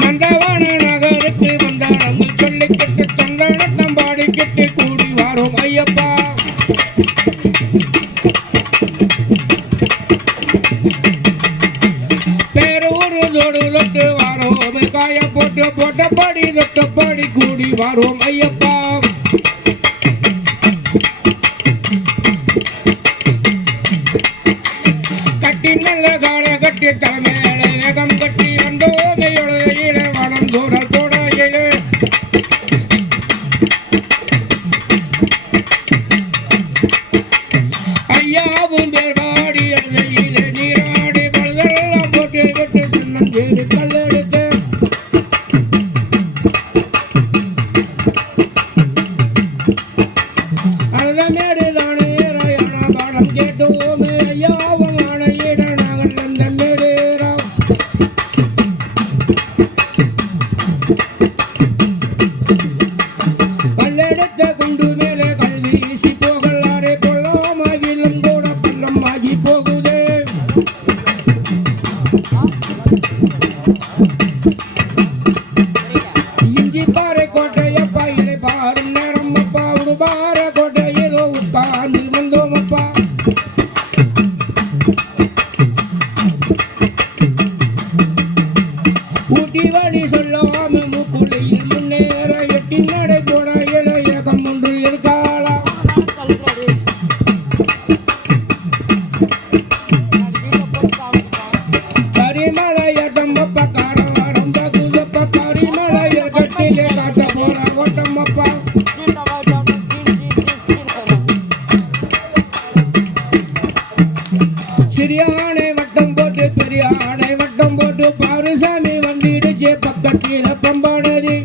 நந்தவன நகருக்கு வந்தானங்கள் சொல்லிக்கிட்டு தந்தானத்தம் பாடிக்கிட்டு கூடி வாரோம் ஐயப்பா. பேரூரு தோடு தொட்டு வாரோம் காய போட்டு போட்டபடி தொட்டபடி கூடி வாரோம் ஐயப்பா. கட்டி நல்ல கால கட்டி தலைமையில வேகம் கட்டி வந்தோமையுடைய வனம் தூர தோடையிலே ஐயாவும் பேர்பாடி எழுதையிலே நீராடி பல்வெல்லாம் போட்டு விட்டு சின்னஞ்சேரி கல்லெடுத்து அந்த மேடு தானே ராயண பாடம் கேட்டோமே ஐயாவும் ஆணையிட நாங்கள் அந்த மேடேரா. கல்லெடுத்த குண்டு மேலே கல் வீசி போகலாரே பொல்லாமாகிலும் கூட பள்ளமாகி போகுதே. இஞ்சி பாறை கோட்டையப்பா இதை பாரும் நேரம் அப்பா உடுபார கோட்டையிலோ உட்கார்ந்து வந்தோம் அப்பா. ஊட்டி வழி சொல்லாம மூக்குள்ளையில் முன்னேற எட்டி நடை போட இலையகம் ஒன்று இருக்காளா. கரிமலையட்டம் அப்பா காரவாரம் பகுதப்பா கரிமலையர் கட்டிலே காட்ட போல ஓட்டம் அப்பா. சிறிய ஆணை வட்டம் போட்டு பெரிய ஆணை வட்டம் போட்டு பாருசாமி வந்திடுச்சு பக்கத்தில பம்பா நதி.